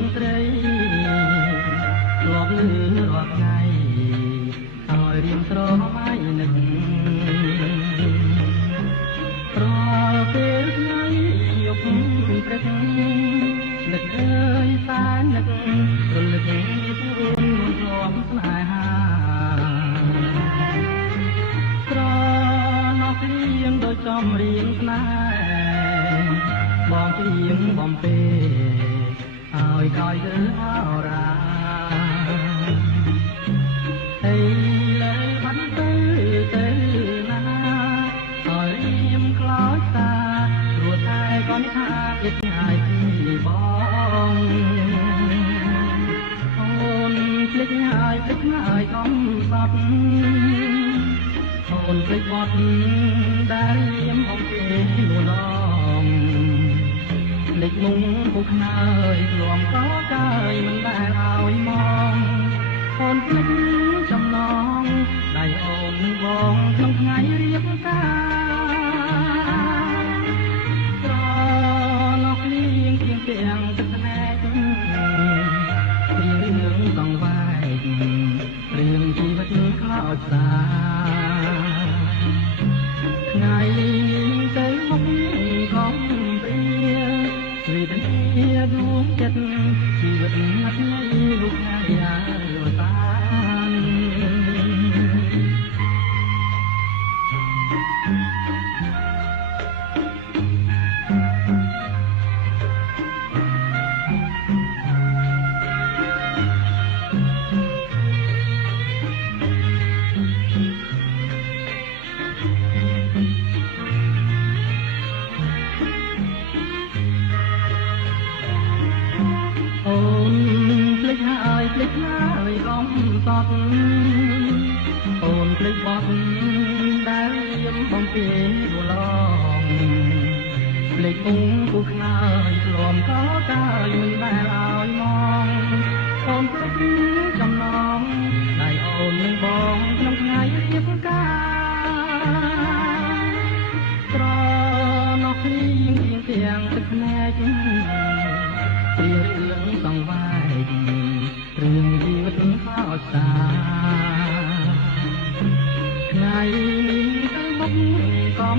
ងត្រីលោកលឺរាល់ថ្ងៃហើយរៀងស្រមៃនឹករាល់ពេលថ្ងៃយប់ព្រឹកនឹកអើយសែននឹករលឹកខ្លួននួនរំស្នេហាស្រណោះព្រៀងដោយចំរៀងស្នេហ៍បងព្រៀងបំពេឲ្យកាយទៅអរាហើយលើបាត់ទៅណាហើយរៀមខ្លោចតារួចតែក៏និថាគិតងាយពីបងអូនភ្លេចងាយកំសត់អូនភ្លេចបត់ដែលរៀមអំពីនួនឡងលេចមុងពុកខ្នើយលំក៏កាយមិនដែលឲ្យមកអូនភ្លេចចំណងដៃអូនបងក្នុងថ្ងៃរៀបការស្រណោះលៀងទាំងទឹកស្នេហ៍រឿងសង្វាយរឿងជីវិតខ្លោចសាថ្ងៃទៅមុខកំព្រាវិទ្យាដួងចិត្តជីវិតណាត់នៃរូបថ្ងៃអាយុតាអូនភ្លេចហើយកំសត់អូនភ្លេចបត់ដែលរៀមបំពេដួលឡងភ្លេចពុំពុះខ្នើយលំក៏កាយមិនដែលឲ្យមកអូនភ្លេចចំណងដៃអូននឹងបងក្នុងថ្ងៃរៀបការស្រណោះព្រៀងទាំងទឹកភ្នែករឿងសង្វាយរឿងជីវិតខ្លោចសាថ្ងៃនេះទៅមុខកំ